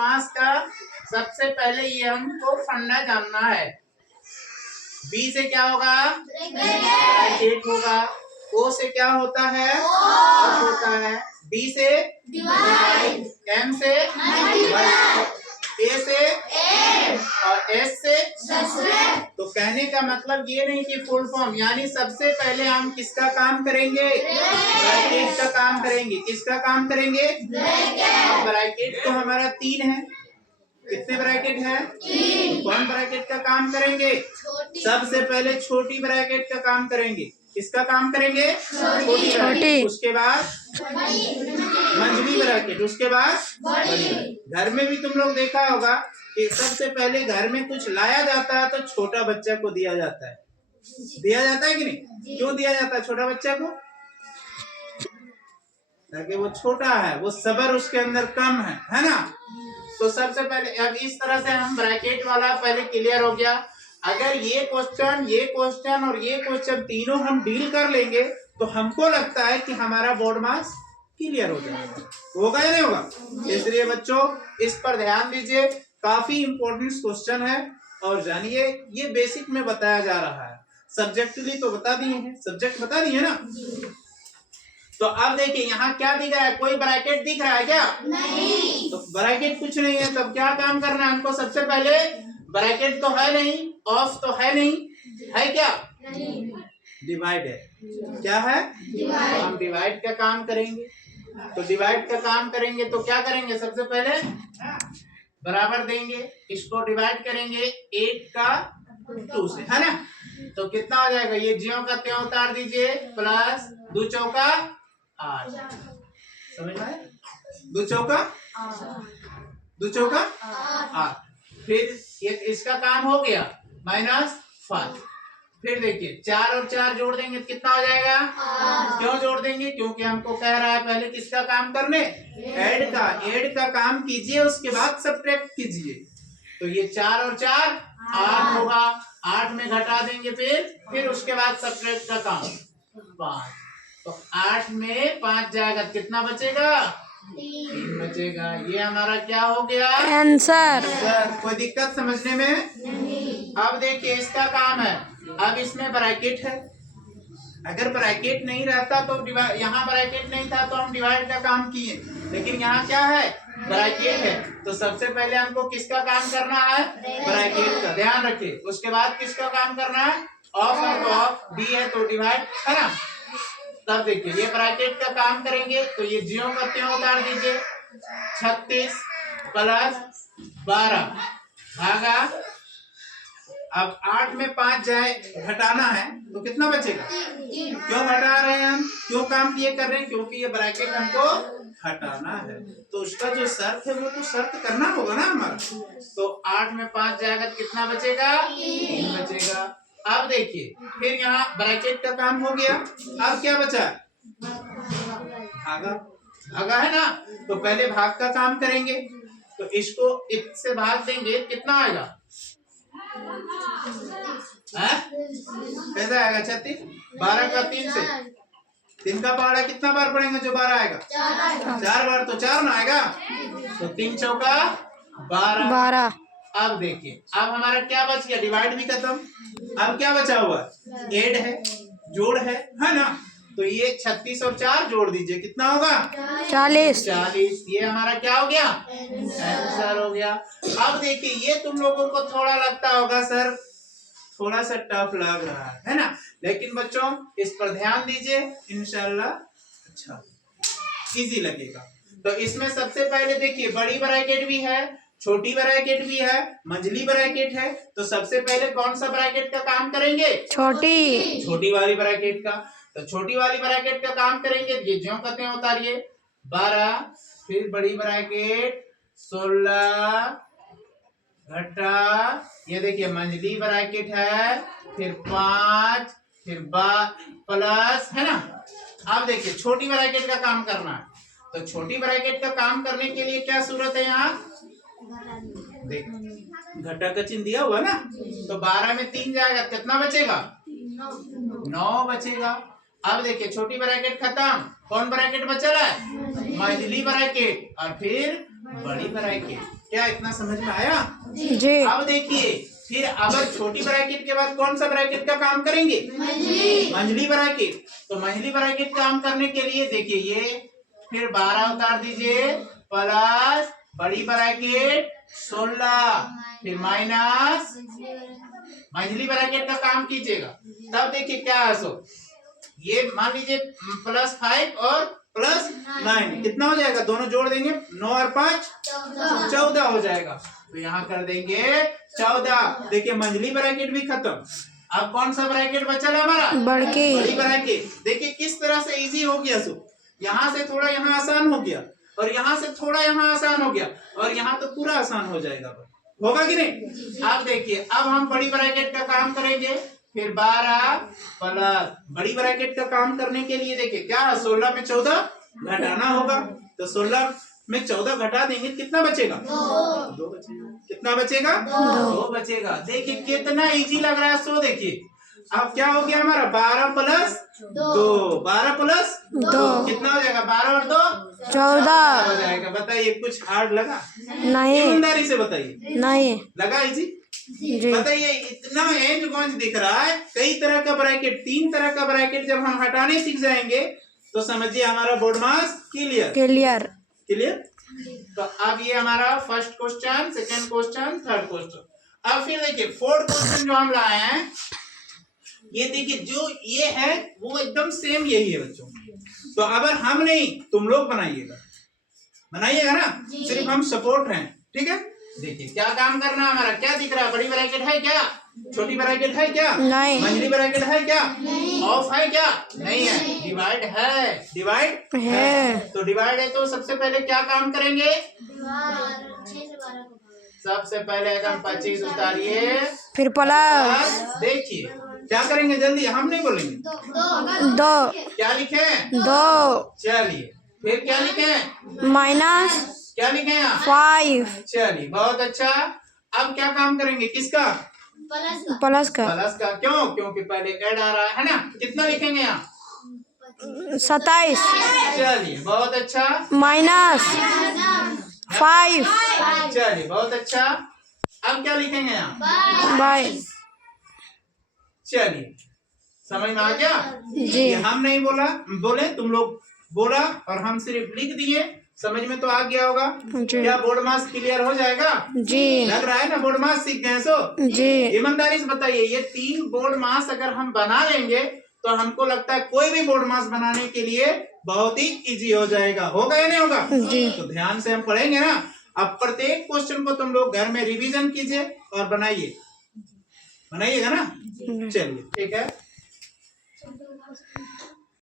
मास का सबसे पहले ये हमको फंडा जानना है। बी से क्या होगा? ब्रैकेट होगा। ओ से क्या होता है? और होता है। डी से डिवाइड, एम से मल्टीप्लाई, ए से और एस से सब्ट्रैक्ट। तो कहने का मतलब ये नहीं कि फुल फॉर्म, यानी सबसे पहले हम किसका काम करेंगे? ब्रैकेट का काम करेंगे। किसका काम करेंगे? ब्रैकेट। ब्रैकेट तो हमारा 3 है। कितने ब्रैकेट है? 3। कौन ब्रैकेट का काम करेंगे? सबसे पहले छोटी ब्रैकेट का काम करेंगे। किसका काम करेंगे? छोटी ब्रैकेट। उसके बाद मंझली ब्रैकेट, उसके बाद बड़ी। घर में भी तुम लोग देखा होगा कि सबसे पहले घर में कुछ लाया जाता है तो छोटा बच्चा को दिया जाता है। दिया जाता है कि नहीं? क्यों दिया जाता है छोटा बच्चा को? ताकि वो छोटा है, वो सब्र उसके अंदर कम है ना। तो सबसे पहले अब इस तरह से हम ब्रैकेट वाला पहले क्लियर हो गया। अगर ये क्वेश्चन और ये क्वेश्चन तीनों हम डील कर लेंगे तो हमको लगता है कि हमारा बोर्ड मास क्लियर हो जाएगा। होगा या नहीं होगा? इसलिए बच्चों इस पर ध्यान दीजिए, काफी इंपॉर्टेंट क्वेश्चन है। और जानिए ये बेसिक में बताया जा रहा है, सब्जेक्टिवली तो बता दिए हैं, सब्जेक्ट बता दिए ना। तो अब देखिए यहाँ क्या दिख रहा है? कोई ब्रैकेट दिख रहा है क्या? नहीं। तो ब्रैकेट कुछ नहीं है, तब क्या काम करना है हमको? सबसे पहले ब्रैकेट तो है नहीं, ऑफ तो है नहीं, है क्या? डिवाइड है। क्या है? डिवाइड। हम डिवाइड का काम करेंगे। तो डिवाइड का काम करेंगे तो क्या करेंगे? सबसे पहले बराबर देंगे, इसको डिवाइड करेंगे 8 का 2 से, है ना। तो कितना हो जाएगा? ये ज्यों का त्यों उतार दीजिए, प्लस 2 चौका 8। समझ में आया? 2 चौका 8। फिर ये इसका काम हो गया, -5। फिर देखिए 4 और 4 जोड़ देंगे, कितना हो जाएगा? 8। क्यों जोड़ देंगे? क्योंकि हमको कह रहा है पहले किसका काम करने? ऐड का काम कीजिए, उसके बाद सब्ट्रैक्ट कीजिए। तो ये 4 और 4 8 होगा, 8 में घटा देंगे, फिर उसके बाद सब्ट्रैक्ट का काम 5। तो 8 में 5 जाएगा, कितना बचेगा? 3 बचेगा। ये हमारा क्या हो गया? आंसर। कोई दिक्कत समझने में? नहीं। अब देखिए इसका काम है, अब इसमें ब्रैकेट है। अगर ब्रैकेट नहीं रहता तो यहाँ ब्रैकेट नहीं था तो हम डिवाइड का काम किए, लेकिन यहाँ क्या है? ब्रैकेट है। तो सबसे पहले हमको किसका काम करना है? ब्रैकेट का। ध्यान रखिए। उसके बाद किसका काम करना है? ऑफ है तो ऑफ, डी है तो डिवाइड, है ना। तब देखिए ये ब्रैकेट का काम करेंगे तो ये ज्यों का त्यों उतार दीजिए, 36 प्लस 12 भागा, अब 8 में 5 जाए, घटाना है तो कितना बचेगा? क्यों घटा रहे हैं हम? क्यों काम ये कर रहे हैं? क्योंकि ये ब्रैकेट हमको हटाना है। तो उसका जो शर्त है वो तो शर्त करना होगा ना हमारा। तो 8 में 5 जाएगा तो कितना बचेगा? 3 बचेगा। अब देखिए फिर यहाँ ब्रैकेट का काम हो गया। अब क्या बचा? भागा है ना। तो पहले भाग का काम करेंगे, तो इसको इससे भाग देंगे, कितना आएगा? कैसा आएगा? 36। 12 का 3 से, 3 का पहाड़ा कितना बार पड़ेगा जो 12 आएगा? 4 बार। तो 4 ना आएगा, तो 3 चौका 12। अब देखिए अब हमारा क्या बच गया? डिवाइड भी खत्म। अब क्या बचा हुआ? ऐड है, जोड़ है ना। तो ये 36 और 4 जोड़ दीजिए, कितना होगा? 40। ये हमारा क्या हो गया? आंसर हो गया। अब देखिए ये तुम लोगों को थोड़ा लगता होगा सर थोड़ा सा टफ लग रहा है ना, लेकिन बच्चों इस पर ध्यान दीजिए, इंशाल्लाह अच्छा इजी लगेगा। तो इसमें सबसे पहले देखिए बड़ी ब्रैकेट भी है, छोटी ब्रैकेट भी है, मंझली ब्रैकेट है। तो सबसे पहले कौन सा ब्रैकेट का काम करेंगे? छोटी वाली ब्रैकेट का। तो छोटी वाली ब्रैकेट का काम करेंगे, ये ज्यों का त्यों उतारिए, 12, फिर बड़ी ब्रैकेट 16 घटा, ये देखिए मंझली ब्रैकेट है, फिर 5, फिर प्लस, है ना। अब देखिए छोटी ब्रैकेट का काम करना है, तो छोटी ब्रैकेट का काम करने के लिए क्या सूरत है? यहाँ देखो घटा का चिन्ह दिया हुआ ना, तो 12 में 3 जाएगा, कितना बचेगा? 9 बचेगा। अब देखिए छोटी ब्रैकेट खत्म, कौन ब्रैकेट बचा है? मंझली ब्रैकेट और फिर बड़ी ब्रैकेट। क्या इतना समझ में आया? जी। अब देखिए फिर अगर छोटी ब्रैकेट के बाद कौन सा ब्रैकेट का काम करेंगे? मंझली ब्रैकेट। तो मंझली ब्रैकेट काम करने के लिए देखिए ये फिर 12 उतार दीजिए प्लस बड़ी ब्रैकेट 16 फिर माइनस मंझली ब्रैकेट का काम कीजिएगा। तब देखिए क्या है सो ये मान लीजिए +5 और +9 कितना हो जाएगा? दोनों जोड़ देंगे 9 और 5 14 हो जाएगा। तो यहाँ कर देंगे 14। देखिए मंझली ब्रैकेट भी खत्म। अब कौन सा ब्रैकेट बचा है हमारा? बड़ी ब्रैकेट। देखिए किस तरह से इजी हो गया सो यहाँ से थोड़ा यहाँ आसान हो गया और यहाँ से थोड़ा यहाँ आसान हो गया और यहाँ तो पूरा आसान हो जाएगा। होगा कि नहीं? अब देखिए अब हम बड़ी ब्रैकेट का काम करेंगे फिर 12 प्लस बड़ी ब्रैकेट का काम करने के लिए देखिए क्या 16 में 14 घटाना होगा। तो 16 में 14 घटा देंगे कितना बचेगा? 2 बचेगा। कितना बचेगा? 2 बचेगा। देखिए कितना इजी लग रहा है। सो देखिए अब क्या हो गया हमारा 12 प्लस 2 12 प्लस 2 कितना हो जाएगा? 12 और 2 14 हो जाएगा। बताइए कुछ हार्ड लगा? नहीं। ईमानदारी से बताइए। नहीं लगा इजी? बताइए इतना एंड कौन दिख रहा है? कई तरह का ब्रैकेट 3 तरह का ब्रैकेट जब हम हटाने सीख जाएंगे तो समझिए हमारा बोर्ड मास क्लियर। तो अब ये हमारा first question, second question, third question. अब फिर देखिए फोर्थ क्वेश्चन जो हम लाए हैं ये देखिए जो ये है वो एकदम सेम यही है बच्चों। तो अगर हम नहीं तुम लोग बनाइएगा ना, सिर्फ हम सपोर्ट हैं। ठीक है? देखिए क्या काम करना है हमारा। क्या दिख रहा है? बड़ी ब्रैकेट है क्या? छोटी ब्रैकेट है क्या? नहीं। मंझली ब्रैकेट है क्या? ऑफ है क्या? नहीं है। डिवाइड है। डिवाइड है। तो डिवाइड है तो सबसे पहले क्या काम करेंगे? सबसे पहले एकदम 25 उतारिए फिर प्लस। देखिए क्या करेंगे जल्दी, हम नहीं बोलेंगे। 2 क्या लिखे? 2 चलिए फिर क्या लिखे? माइनस क्या लिखे यहाँ? 5 चलिए बहुत अच्छा। अब क्या काम करेंगे? किसका? प्लस का। क्यों? क्योंकि पहले ऐड आ रहा है ना। कितना लिखेंगे यहाँ? 27 चलिए बहुत अच्छा। माइनस 5 चलिए बहुत अच्छा। अब क्या लिखेंगे यहाँ? 22। चलिए समझ में आ गया? जी। ये हम नहीं बोले तुम लोग बोला और हम सिर्फ लिख दिए। समझ में तो आ गया होगा। क्या बोर्ड मास क्लियर हो जाएगा? जी। लग रहा है ना बोर्ड मास सीख गए सो? जी। ईमानदारी से बताइए ये 3 बोर्ड मास अगर हम बना लेंगे तो हमको लगता है कोई भी बोर्ड मास बनाने के लिए बहुत ही इजी हो जाएगा। होगा या नहीं होगा? जी। तो ध्यान से हम पढ़ेंगे ना। अब प्रत्येक क्वेश्चन को तुम लोग घर में रिवीजन कीजिए और बनाइएगा ना। चलिए ठीक है।